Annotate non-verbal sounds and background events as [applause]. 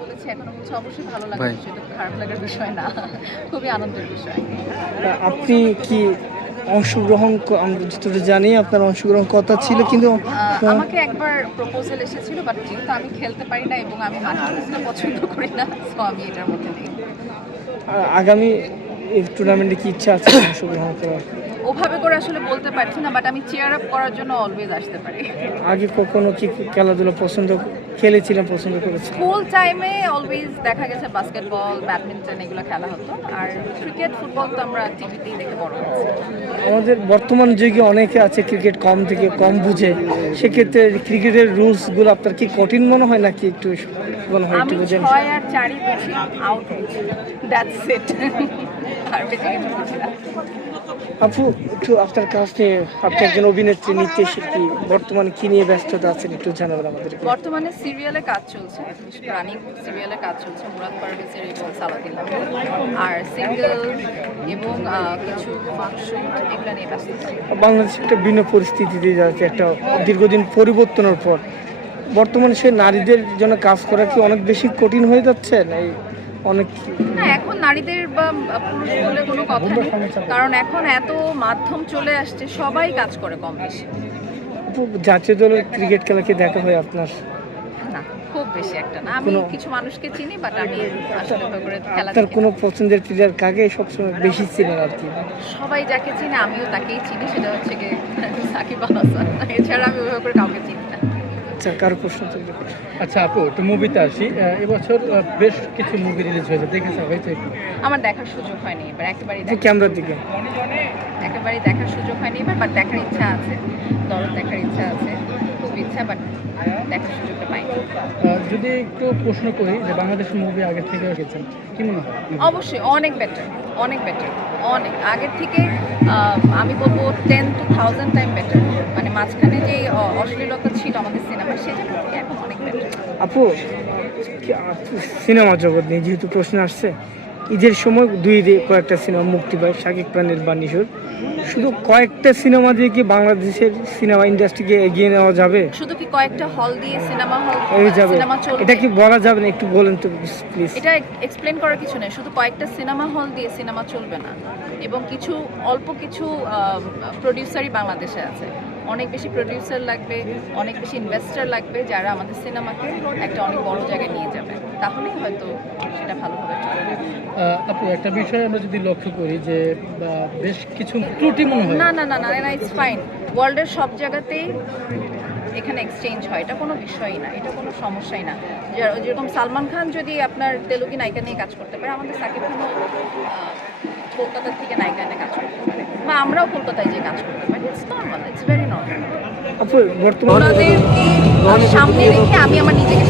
বলেছি এখনও বলছি অবশ্যই ভালো লাগার বিষয় খারাপ লাগার বিষয় না। [laughs] খুবই আনন্দের বিষয়। আপনি কি অংশগ্রহণ যতটা জানি আপনার অংশগ্রহণ কথা ছিল কিন্তু আমাকে একবার প্রপোজাল এসেছিল বাট যেহেতু আমি খেলতে পারি না এবং আমি মাঠে পছন্দ করি না সো আমি এটার মধ্যে নেই। আগামী এই টুর্নামেন্টে কি ইচ্ছা আছে অংশগ্রহণ করার? ওভাবে করে আসলে বলতে পারছি না বাট আমি চেয়ার আপ করার জন্য অলওয়েজ আসতে পারি। আগে কখনো কি খেলাধুলা পছন্দ খেলেছিলাম পছন্দ করেছি স্কুল টাইমে অলওয়েজ দেখা গেছে বাস্কেটবল ব্যাডমিন্টন এগুলো খেলা হতো আর ক্রিকেট ফুটবল তো আমরা টিভিতেই দেখে বড় হয়েছি। আমাদের বর্তমান যুগে অনেকে আছে ক্রিকেট কম থেকে কম বুঝে সেক্ষেত্রে ক্রিকেটের রুলসগুলো আপনার কি কঠিন মনে হয় নাকি একটু মনে হয় একটু বুঝেন? ছয় আর চারই আউট দ্যাটস ইট আর বেশি কিছু বুঝি না। আপু একটু আপনার কাছ থেকে আপনি একজন অভিনেত্রী নৃত্য শিল্পী বর্তমানে কি নিয়ে ব্যস্ততা আছেন একটু জানাবেন আমাদেরকে? বর্তমানে সিরিয়ালে কাজ চলছে সিরিয়ালে কাজ চলছে মুরাদ পারভেজের এবং সালাদিন আর সিঙ্গেল এবং কিছু ফাংশন এগুলো নিয়ে ব্যস্ত বাংলাদেশ একটা ভিন্ন পরিস্থিতিতে যাচ্ছে একটা দীর্ঘদিন পরিবর্তনের পর। বর্তমানে সে নারীদের জন্য কাজ করা কি অনেক বেশি কঠিন হয়ে যাচ্ছে? না অনেক না এখন নারীদের বা পুরুষ বলে কোনো কথা নেই। কারণ এখন এত মাধ্যম চলে আসছে সবাই কাজ করে কম বেশি। জাতীয় দলের ক্রিকেট খেলা কি দেখা হয় আপনার? না খুব বেশি একটা না। আমি কিছু মানুষকে চিনি বাট আমি আসলে করে খেলা কোনো পছন্দের প্লেয়ার কাকে সবসময় বেশি চিনেন আর কি? সবাই যাকে চিনি আমিও তাকেই চিনি। সেটা হচ্ছে কি সাকিব আল হাসান। এছাড়া আমি ওইভাবে করে কাউকে চিনি আচ্ছা কারও প্রশ্ন আচ্ছা আপু একটু মুভিতে আসি। এবছর বেশ কিছু মুভি রিলিজ হয়েছে দেখেছে? হয়েছে আমার দেখার সুযোগ হয়নি এবার একেবারেই ক্যামেরার দিকে একেবারেই দেখার সুযোগ হয়নি এবার বাট দেখার ইচ্ছা আছে দরদ দেখার ইচ্ছা আছে। খুব ইচ্ছা বাট দেখার সুযোগটা পাইনি। যদি একটু প্রশ্ন করি যে বাংলাদেশের মুভি আগে থেকে গেছেন কি মনে হয়? অবশ্যই অনেক বেটার অনেক বেটার অনেক। আগের থেকে আমি বলব ten to thousand time better মানে মাঝখানে যে অশ্লীলতা ছিল আমাদের সিনেমায় সেটা এখন অনেক বেটার আপু সিনেমা জগৎ নিয়ে যেহেতু প্রশ্ন আসছে ঈদের সময় দুই কয়েকটা সিনেমা মুক্তি পায় শাকিব খানের বানিসুর শুধু কয়েকটা সিনেমা দিয়ে কি বাংলাদেশের সিনেমা ইন্ডাস্ট্রিকে এগিয়ে নেওয়া যাবে? শুধু কি কয়েকটা হল দিয়ে সিনেমা হল যাবে। এটা কি বলা যাবে না? একটু বলেন তো প্লিজ এটা এক্সপ্লেন করার কিছু নেই। শুধু কয়েকটা সিনেমা হল দিয়ে সিনেমা চলবে না। এবং কিছু অল্প কিছু প্রডিউসারই বাংলাদেশে আছে। অনেক বেশি প্রডিউসার লাগবে অনেক বেশি ইনভেস্টার লাগবে যারা আমাদের সিনেমাকে একটা অনেক বড় জায়গায় নিয়ে যাবে। তাহলেই হয়তো সেটা ভালোভাবে চলবে। আপু একটা বিষয় আমরা যদি লক্ষ্য করি যে বেশ কিছু ত্রুটি মনে হয়। না না না না না ইটস ফাইন ওয়ার্ল্ডের সব জায়গাতেই এখানে এক্সচেঞ্জ হয় এটা কোনো বিষয়ই না এটা কোনো সমস্যাই না। যেরকম সালমান খান যদি আপনার তেলুগু নায়িকা নিয়ে কাজ করতে পারে আমাদের সাকিব খানও কলকাতার থেকে নায়িকা নিয়ে কাজ করতে পারে। বা আমরাও কলকাতায় যে কাজ করতে পারি। It's normal it's very normal সামনে রেখে আমি আমার নিজেকে